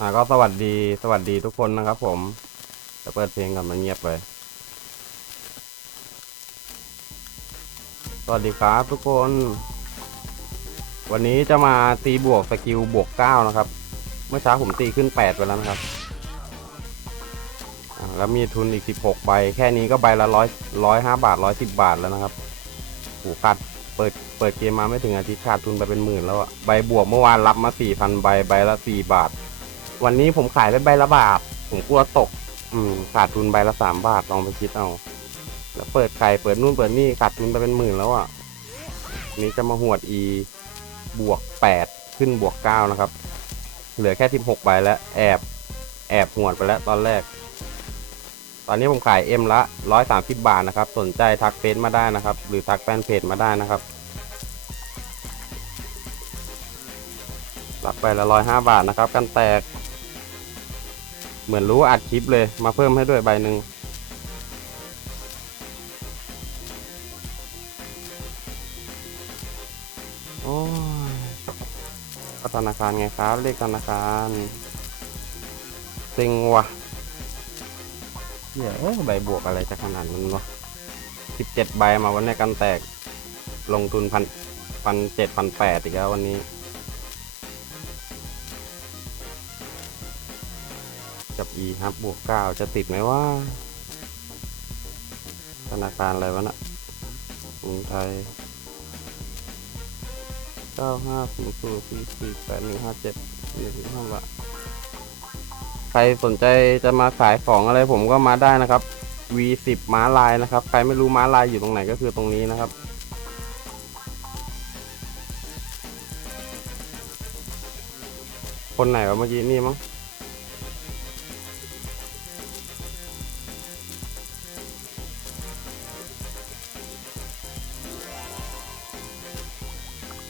อ่าก็สวัสดีสวัสดีทุกคนนะครับผมจะเปิดเพลงก่อนมันเงียบไป สวัสดีครับทุกคน วันนี้จะมาตีบวกสกิลบวกเก้านะครับ เมื่อเช้าผมตีขึ้นแปดไปแล้วนะครับอ่าแล้วมีทุนอีกสิบหกใบ แค่นี้ก็ใบละร้อยร้อยห้าบาทร้อยสิบบาทแล้วนะครับหูขาดเปิดเปิดเกมมาไม่ถึงอาทิตย์ขาดทุนไปเป็นหมื่นแล้วอะใบบวกเมื่อวานรับมาสี่พันใบ ใบละสี่บาท วันนี้ผมขายไปใบละบาท ผมกลัวตก อืมขาดทุนใบละสามบาทลองไปคิดเอา แล้วเปิดไข่เปิดนู่นเปิดนี่ขาดทุนไปเป็นหมื่นแล้วอะนี้จะมาหวด e บวกแปดขึ้นบวกเก้านะครับ เหลือแค่สิบหกใบแล้ว แอบแอบหวดไปแล้วตอนแรก ตอนนี้ผมขายเอ็มละร้อยสามสิบาทนะครับ สนใจทักเฟซมาได้นะครับ หรือทักแฟนเพจมาได้นะครับรับไปละร้อยห้าบาทนะครับ กันแตก เหมือนรู้อัดคลิปเลยมาเพิ่มให้ด้วยใบหนึ่งโอ้ก็ธนาคารไงครับ เลขธนาคารเซ็งวะเหี้ยเอ้ยใบบวกอะไรจะขนาดนั้นวะสิบเจ็ดใบมาวันนี้กันแตกลงทุนพันพันเจ็ดพันแปดอีกแล้ววันนี้ กับ e ครับบวกเก้าจะติดไหมว่า ธนาคารอะไรวะนะกรุงไทยเก้าห้าศูนย์สี่สี่แปดหนึ่งห้าเจ็ดหนึ่งห้าบาทใครสนใจจะมาขายของอะไรผมก็มาได้นะครับ V10 ม้าลายนะครับ ใครไม่รู้ม้าลายอยู่ตรงไหนก็คือตรงนี้นะครับคนไหนวะเมื่อกี้นี่มั้ง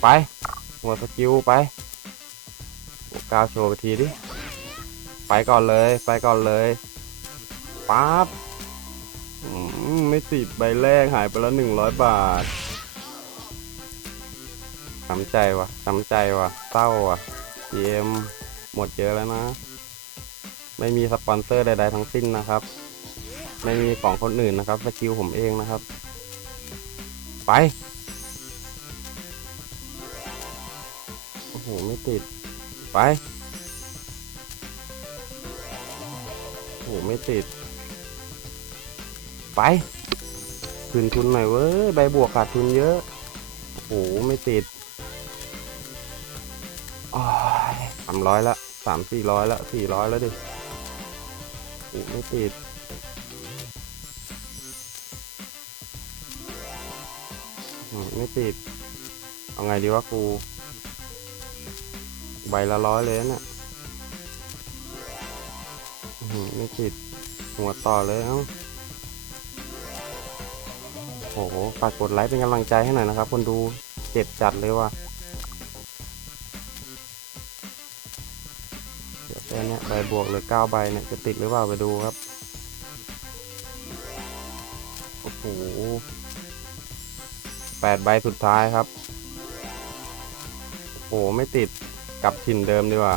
ไปหัวสกิลไปกเก้าโชว์ไปทีดิ ไปก่อนเลย ไปก่อนเลยปั๊บไม่ติดใบแรกหายไปแล้วหนึ่งร้อยบาทช้ำใจวะช้ำใจวะเศร้าวะเกมหมดเยอะแล้วนะ ไม่มีสปอนเซอร์ใดๆทั้งสิ้นนะครับ ไม่มีของคนอื่นนะครับ สกิลผมเองนะครับ ไป หไม่ติด ไปโอ้โหไม่ติด ไป คืนทุนหน่อยเว้ย ใบบวกขาดทุนเยอะ โอ้โห ไม่ติดสามร้อยละสามสี่ร้อยละสี่ร้อยแล้วดิโอ้ไม่ติดไม่ติด เอาไงดีวะกู ใบละร้อยเลยนะเนี่ยอื้อหือไม่ติดหัวต่อเลยเอ้าโอ้โหฝากกดไลค์เป็นกำลังใจให้หน่อยนะครับ คนดูเจ็บจัดเลยว่ะเดี๋ยวแค่นี้ใบบวกเหลยเก้าใบเนี่ยจะติดหรือเปล่าไปดูครับ โอ้โหแปดใบสุดท้ายครับ โอ้โหไม่ติด กลับถิ่นเดิมดีกว่า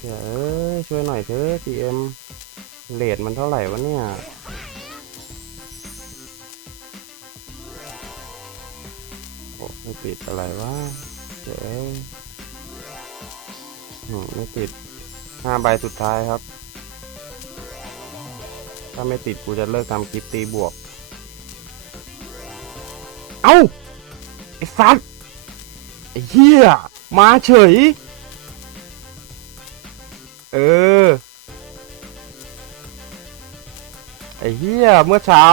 เดี๋ยวเอ้ยช่วยหน่อยเถอะ GM เลทมันเท่าไหร่วะเนี่ย โอ้ไม่ติดอะไรวะเดี๋ยวเอ้ยอืไม่ติดห้าใบสุดท้ายครับ ถ้าไม่ติดกูจะเลิกทำคลิปตีบวก เอ้า ไอ้สัตว์ไอ้เหี้ย มาเฉย เออ ไอ้เหี้ย เมื่อเช้า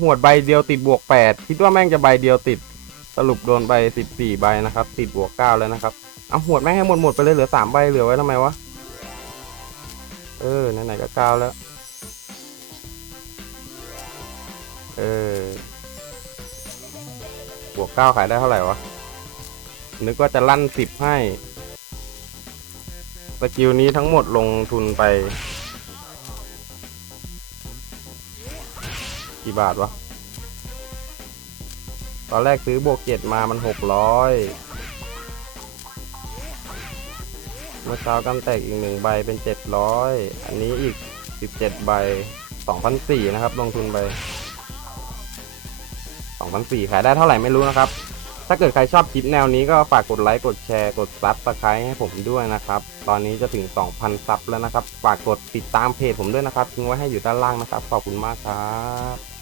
หวดใบเดียวติดบวกแปดคิดว่าแม่งจะใบเดียวติด สรุปโดนใบสิบสี่ใบนะครับ ติดบวกเก้าแล้วนะครับ เอาหวดแม่งให้หมดหมดไปเลยเหลือสามใบเหลือไว้ทำไมวะ เออ ไหนๆก็เก้าแล้ว เออ บวกเก้าขายได้เท่าไหร่วะ นึกว่าจะลั่นสิบให้สกิลนี้ทั้งหมดลงทุนไป กี่บาทวะ ตอนแรกซื้อบวกเจ็ดมามันหกร้อยเมื่อเช้ากันแตกอีกหนึ่งใบเป็นเจ็ดร้อยอันนี้อีกสิบเจ็ดใบสองพันสี่นะครับ ลงทุนไปสองพันสี่ขายได้เท่าไหร่ไม่รู้นะครับ ถ้าเกิดใครชอบคลิปแนวนี้ก็ฝากกดไลค์ กดแชร์ กดซับสไครต์ให้ผมด้วยนะครับ ตอนนี้จะถึง 2,000 ซับแล้วนะครับ ฝากกดติดตามเพจผมด้วยนะครับทิ้งไว้ให้อยู่ด้านล่างนะครับ ขอบคุณมากครับ